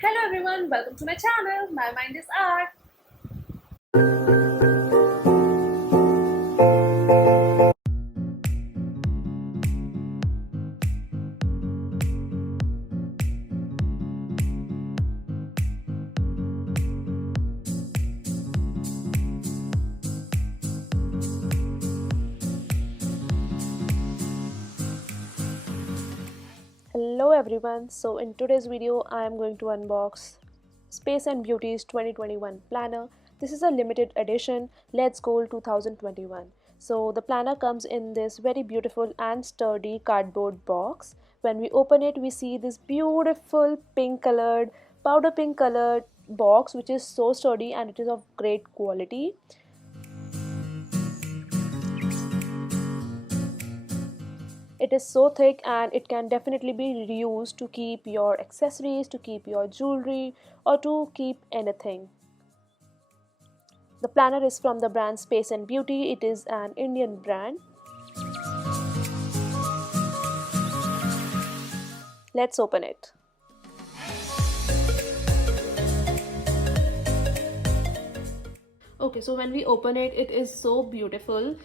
Hello everyone, welcome to my channel. My mind is art. Hello everyone, so in today's video I am going to unbox Space and Beauty's 2021 planner. This is a limited edition Let's Goal 2021. So the planner comes in this very beautiful and sturdy cardboard box. When we open it we see this beautiful pink colored, powder pink colored box which is so sturdy and it is of great quality. It is so thick and it can definitely be reused to keep your accessories, to keep your jewelry, or to keep anything. The planner is from the brand Space and Beauty. It is an Indian brand. Let's open it. Okay, so when we open it, it is so beautiful.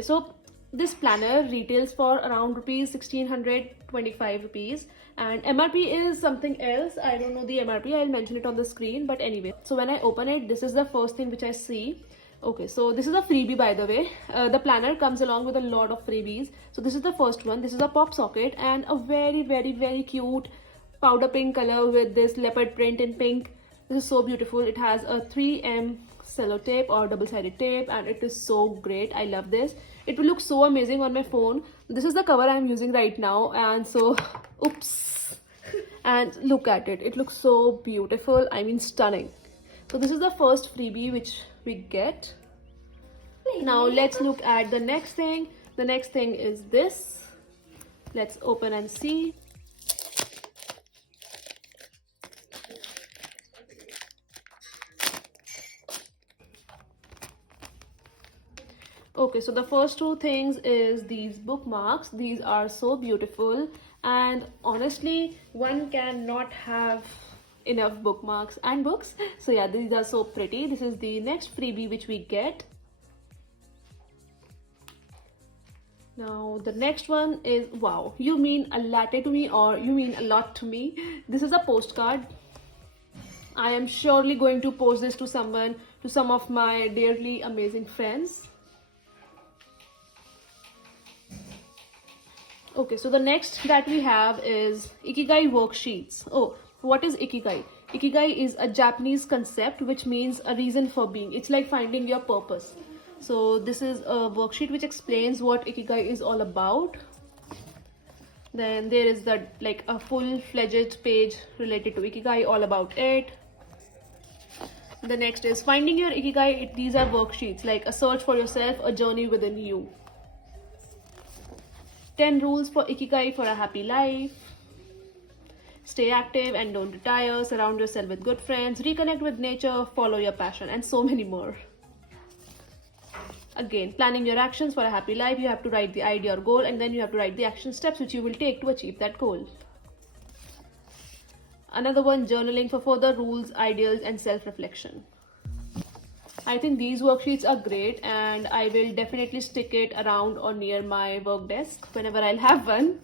So this planner retails for around rupees 1625 rupees, and MRP is something else. I don't know the MRP. I'll mention it on the screen, but anyway. So when I open it, this is the first thing which I see. Okay, so this is a freebie, by the way. The planner comes along with a lot of freebies. So this is the first one. This is a pop socket and a very cute powder pink color with this leopard print in pink. This is so beautiful. It has a 3M sellotape or double-sided tape and it is so great. I love this. It will look so amazing on my phone. This is the cover I'm using right now, and so oops, and look at it. It looks so beautiful. I mean, stunning. So this is the first freebie which we get. Now let's look at the next thing. The next thing is this. Let's open and see. Okay, so the first two things is these bookmarks. These are so beautiful, and honestly one cannot have enough bookmarks and books. So yeah, these are so pretty. This is the next freebie which we get. Now the next one is, wow, you mean a latte to me, or you mean a lot to me. This is a postcard. I am surely going to post this to someone, to some of my dearly amazing friends. Okay, so the next that we have is Ikigai worksheets. Oh, what is Ikigai? Ikigai is a Japanese concept which means a reason for being. It's like finding your purpose. So this is a worksheet which explains what Ikigai is all about. Then there is like a full-fledged page related to Ikigai, all about it. The next is finding your Ikigai. These are worksheets like a search for yourself, a journey within you. 10 rules for Ikigai for a happy life. Stay active and don't retire. Surround yourself with good friends. Reconnect with nature. Follow your passion, and so many more. Again, planning your actions for a happy life. You have to write the idea or goal, and then you have to write the action steps which you will take to achieve that goal. Another one, journaling for further rules, ideals, and self-reflection. I think these worksheets are great, and I will definitely stick it around or near my work desk whenever I'll have one.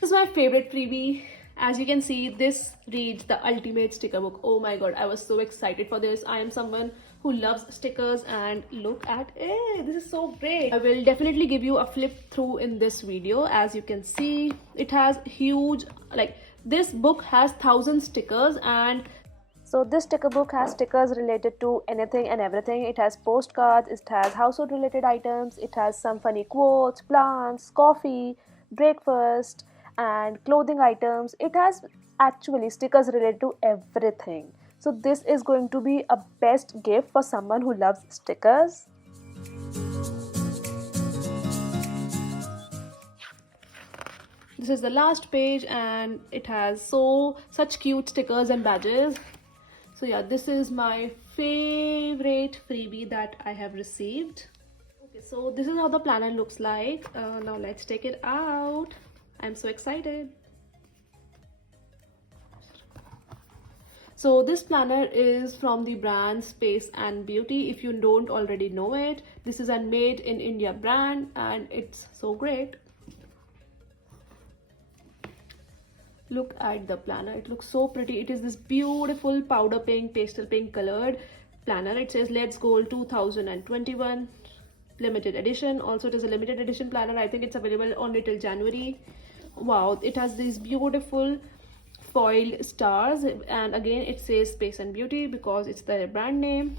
This is my favorite freebie. As you can see, this reads the ultimate sticker book. Oh my god, I was so excited for this. I am someone who loves stickers, and look at it. This is so great. I will definitely give you a flip through in this video. As you can see, it has huge, like, this book has 1,000 stickers, and so this sticker book has stickers related to anything and everything. It has postcards, it has household related items, it has some funny quotes, plants, coffee, breakfast, and clothing items. It has actually stickers related to everything. So this is going to be a best gift for someone who loves stickers. This is the last page, and it has such cute stickers and badges. So yeah, this is my favorite freebie that I have received. Okay, so this is how the planner looks like. Now let's take it out. I'm so excited. So this planner is from the brand Space and Beauty. If you don't already know it, this is a made in India brand and it's so great. Look at the planner. It looks so pretty. It is this beautiful powder pink, pastel pink colored planner. It says Let's Go 2021 limited edition. Also, it is a limited edition planner. I think it's available only till January. Wow, it has these beautiful foiled stars, and again it says Space and Beauty because it's their brand name.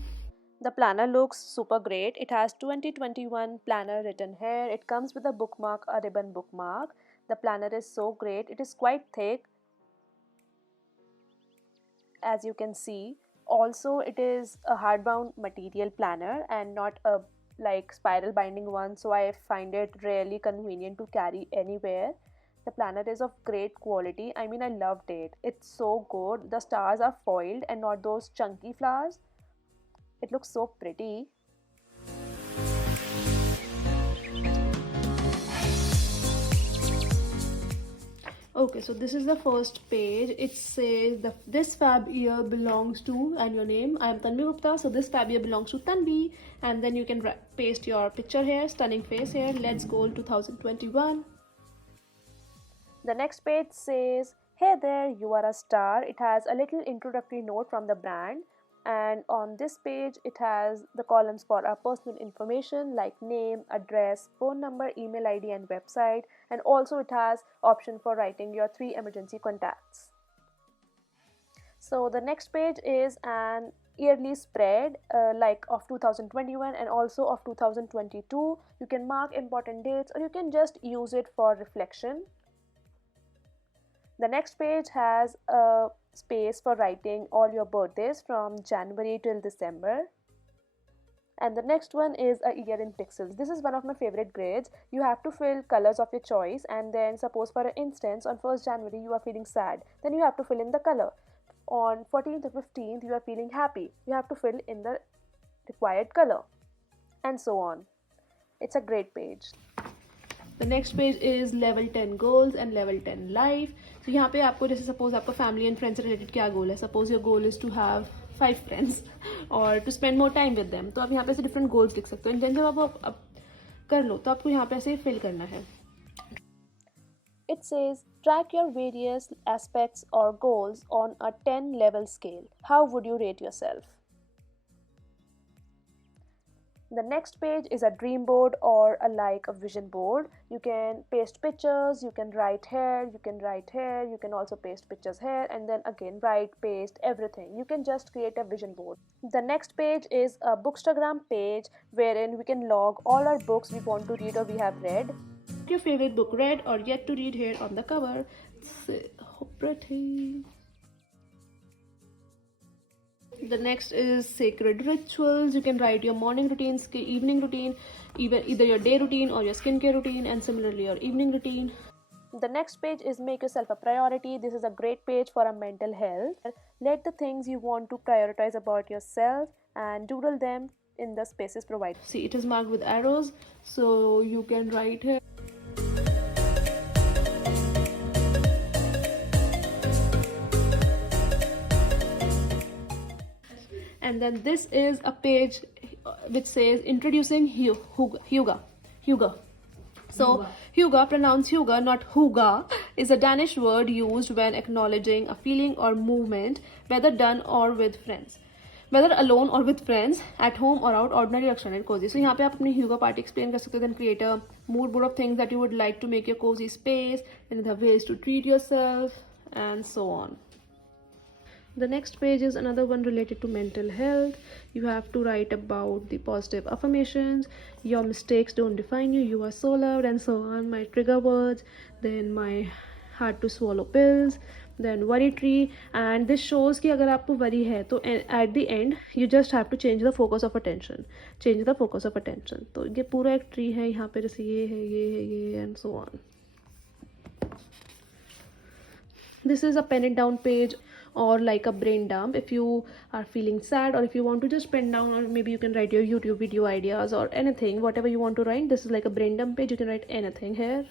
The planner looks super great. It has 2021 planner written here. It comes with a bookmark, a ribbon bookmark. The planner is so great. It is quite thick, as you can see. Also, it is a hardbound material planner and not a like spiral binding one, so I find it really convenient to carry anywhere. The planner is of great quality. I mean, I loved it. It's so good. The stars are foiled and not those chunky flowers. It looks so pretty. Okay, so this is the first page. It says this fab year belongs to, and your name. I am Tanvi Gupta. So this fab year belongs to Tanvi, and then you can paste your picture here. Stunning face here. Let's Go 2021. The next page says, hey there, you are a star. It has a little introductory note from the brand, and on this page it has the columns for our personal information like name, address, phone number, email ID and website, and also it has option for writing your 3 emergency contacts. So the next page is an yearly spread like of 2021 and also of 2022. You can mark important dates or you can just use it for reflection. The next page has a space for writing all your birthdays from January till December. And the next one is a year in pixels. This is one of my favorite grids. You have to fill colors of your choice, and then suppose for instance on 1st January you are feeling sad, then you have to fill in the color. On 14th or 15th you are feeling happy, you have to fill in the required color, and so on. It's a great page. The next page is level 10 goals and level 10 life. So यहाँ पे आपको जैसे suppose आपका family and friends related क्या goal है. Suppose your goal is to have 5 friends or to spend more time with them. तो आप यहाँ पे ऐसे different goals लिख सकते हो. And then जब आप कर लो तो आपको यहाँ पे ऐसे fill करना है. It says track your various aspects or goals on a 10 level scale. How would you rate yourself? The next page is a dream board or a vision board. You can paste pictures, you can write here, you can write here, you can also paste pictures here, and then again write, paste, everything. You can just create a vision board. The next page is a Bookstagram page wherein we can log all our books we want to read or we have read. Your favorite book read or yet to read here on the cover. It's so pretty. The next is sacred rituals. You can write your morning routine, evening routine, either your day routine or your skincare routine, and similarly your evening routine. The next page is make yourself a priority. This is a great page for our mental health. Let the things you want to prioritize about yourself and doodle them in the spaces provided. See, it is marked with arrows, so you can write here. And then this is a page which says introducing Hygge. So Hygge, pronounced Hygge, not Huga, is a Danish word used when acknowledging a feeling or movement, whether done or with friends. Whether alone or with friends, at home or out, ordinary, extended, cozy. So यहाँ पे आप अपनी Hygge party explain कर सकते हो, then create a mood board of things that you would like to make your cozy space, and the ways to treat yourself, and so on. The next page is another one related to mental health. You have to write about the positive affirmations, your mistakes don't define you, you are so loved, and so on. My trigger words, then my hard to swallow pills, then worry tree. And this shows कि अगर आपको worry है तो at the end you just have to change the focus of attention. Change the focus of attention. तो ये पूरा एक tree है, यहाँ पे जैसे ये है, ये है, ये, and so on. This is a pen it down page, or like a brain dump if you are feeling sad, or if you want to just pen down, or maybe you can write your YouTube video ideas or anything, whatever you want to write. This is like a brain dump page. You can write anything here.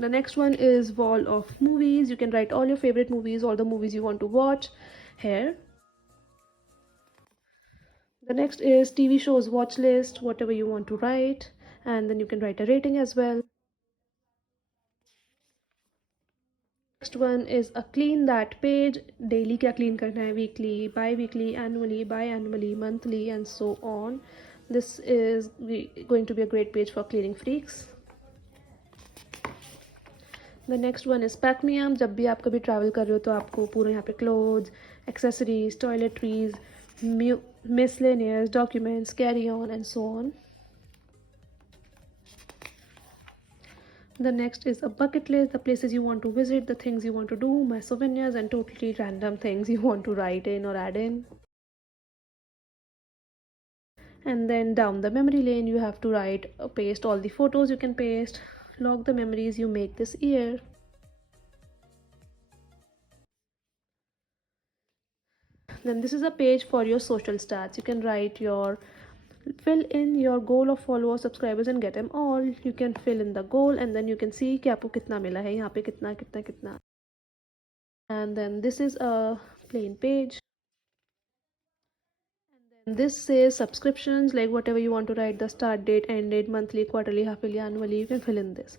The next one is wall of movies. You can write all your favorite movies, all the movies you want to watch here. The next is TV shows watch list, whatever you want to write, and then you can write a rating as well. Next one is a clean that page. Daily क्या clean करना है, weekly, bi-weekly, annually, biannually, monthly, and so on. This is going to be a great page for cleaning freaks. The next one is pack me up. जब भी आप कभी travel कर रहे हो तो आपको पूरा यहाँ पे clothes, accessories, toiletries, miscellaneous, documents, carry on, and so on. The next is a bucket list, the places you want to visit, the things you want to do, my souvenirs, and totally random things you want to write in or add in. And then down the memory lane, you have to write, paste all the photos you can paste, log the memories you make this year. Then this is a page for your social stats. You can fill in your goal of followers, subscribers, and get them all. You can fill in the goal and then you can see कि आपको कितना मिला है, यहाँ पे कितना कितना कितना. And then this is a plain page. And then this says subscriptions, like whatever you want to write, the start date, end date, monthly, quarterly, half yearly, annually, you can fill in this.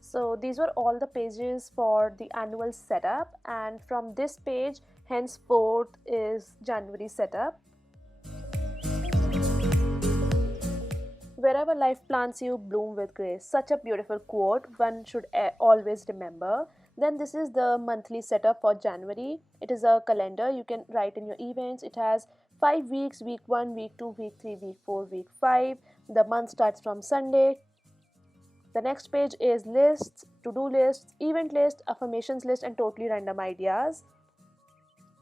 So these were all the pages for the annual setup, and from this page henceforth is January setup. Wherever life plants you, bloom with grace. Such a beautiful quote, one should always remember. Then this is the monthly setup for January. It is a calendar. You can write in your events. It has 5 weeks, week 1, week 2, week 3, week 4, week 5. The month starts from Sunday. The next page is lists, to-do lists, event list, affirmations list, and totally random ideas.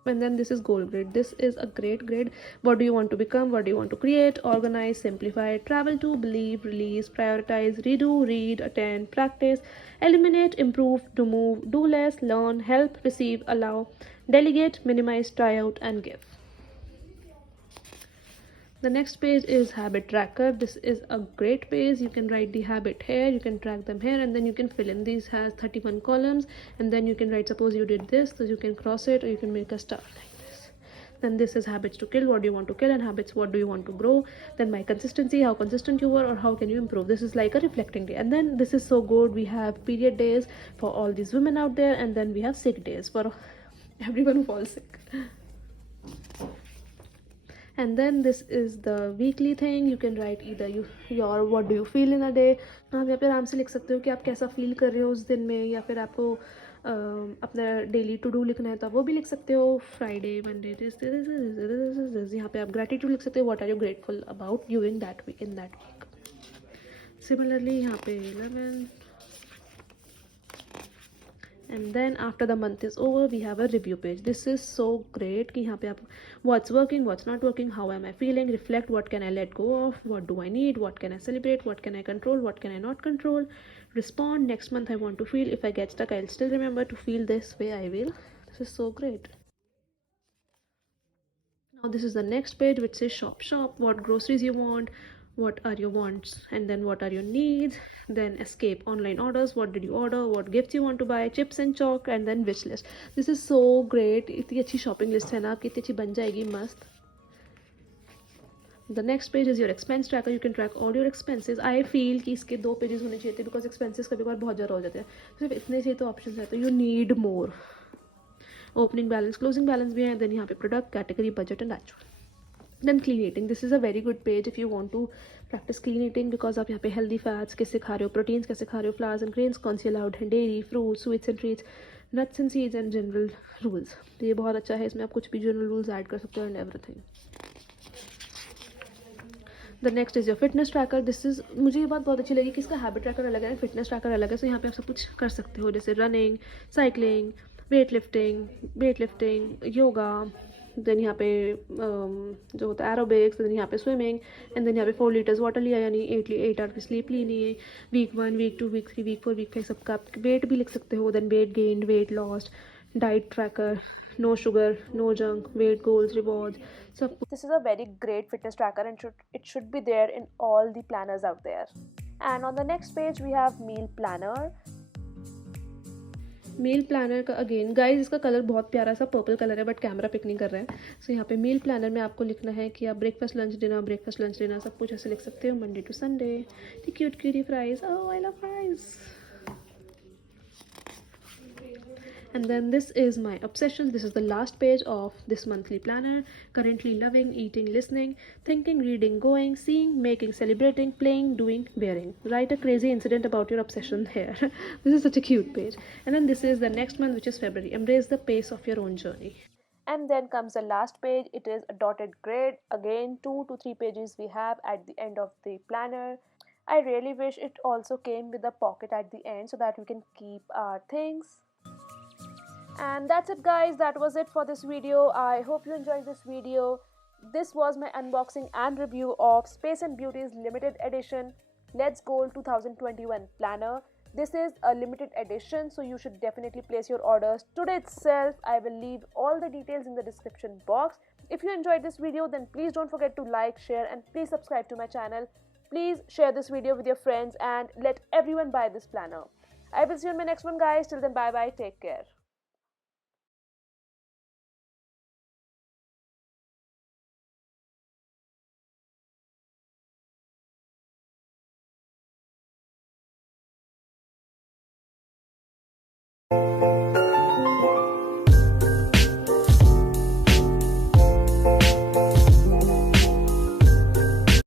And then this is goal grid. This is a great grid. What do you want to become? What do you want to create? Organize, simplify, travel to, believe, release, prioritize, redo, read, attend, practice, eliminate, improve, to move, do less, learn, help, receive, allow, delegate, minimize, try out, and give. The next page is habit tracker. This is a great page. You can write the habit here, you can track them here, and then you can fill in. These has 31 columns, and then you can write, suppose you did this, so you can cross it, or you can make a star like this. Then this is habits to kill, what do you want to kill, and habits, what do you want to grow. Then my consistency, how consistent you were, or how can you improve. This is like a reflecting day. And then this is so good, we have period days for all these women out there, and then we have sick days for everyone who falls sick. And then this is the weekly thing. You can write either your what do you feel in a day. आप यहाँ पे आराम से लिख सकते हो कि आप कैसा फील कर रहे हो उस दिन में, या फिर आपको अपना डेली टू डू लिखना है तो आप वो भी लिख सकते हो. फ्राइडे, मंडे, यहाँ पे आप ग्रेटिट्यूड लिख सकते हो, what are you grateful about during that week, in that week. Similarly यहाँ पे 11. And then after the month is over, we have a review page. This is so great कि यहाँ पे आप what's working, what's not working, how am I feeling, reflect, what can I let go of, what do I need, what can I celebrate, what can I control, what can I not control, respond, next month I want to feel, if I get stuck I'll still remember to feel this way, I will. This is so great. Now this is the next page, which says shop, what groceries you want, what are your wants, and then what are your needs. Then escape, online orders, what did you order, what gifts you want to buy, chips and chalk, and then wish list. This is so great. इतनी अच्छी shopping list है ना, कितनी अच्छी बन जाएगी, मस्त. The next page is your expense tracker. You can track all your expenses. I feel कि इसके 2 pages होने चाहिए थे, because expenses कभी बार बहुत ज़्यादा हो जाते हैं. सिर्फ इतने चाहिए तो options है, तो you need more. Opening balance, closing balance भी है. Then यहाँ पे product, category, budget, and actual. Then clean eating. This is a very good page if you want to practice clean eating, because आप यहाँ पे healthy fats कैसे खा रहे हो, proteins कैसे खा रहे हो, flours and grains कौन सी allowed हैं, dairy, fruits, sweets and treats, nuts and seeds, and general rules. तो ये बहुत अच्छा है, इसमें आप कुछ भी general rules add कर सकते हो and everything. The next is your fitness tracker. This is, मुझे ये बात बहुत अच्छी लगी कि इसका habit tracker अलग है, fitness tracker अलग है. So यहाँ पे आप सब कुछ कर सकते हो, जैसे running, cycling, weightlifting, yoga. Then यहाँ पे जो होता है एरोबिक्स, देन यहाँ पे स्विमिंग, एंड देन यहाँ पे 4 लीटर्स वाटर लिया, यानी 8 आवर की स्लीप लेनी है. Week 1, week 2, week 3, week 4, week 5 सबका आप वेट भी लिख सकते हो. Then weight gained, weight lost, diet tracker, no sugar, no junk, weight goals, rewards, सब. This is a very great fitness tracker and it should be there in all the planners out there. And on the next page we have meal planner. Meal planner का again guys इसका colour बहुत प्यारा सा purple colour है, but camera pick नहीं कर रहा है. सो यहाँ पे मील प्लानर में आपको लिखना है कि आप ब्रेकफास्ट लंच डिनर सब कुछ ऐसे लिख सकते हो. Monday to Sunday. The cute cutie fries. Oh I love fries. And then this is my obsession. This is the last page of this monthly planner. Currently loving, eating, listening, thinking, reading, going, seeing, making, celebrating, playing, doing, wearing. Write a crazy incident about your obsession here. This is such a cute page. And then this is the next month, which is February. Embrace the pace of your own journey. And then comes the last page. It is a dotted grid. Again, 2 to 3 pages we have at the end of the planner. I really wish it also came with a pocket at the end so that we can keep our things. And that's it guys, that was it for this video. I hope you enjoyed this video. This was my unboxing and review of Space and Beauty's limited edition Let's Goal 2021 planner. This is a limited edition, so you should definitely place your orders today itself. I will leave all the details in the description box. If you enjoyed this video, then please don't forget to like, share, and please subscribe to my channel. Please share this video with your friends and let everyone buy this planner. I will see you in my next one guys. Till then, bye bye, take care.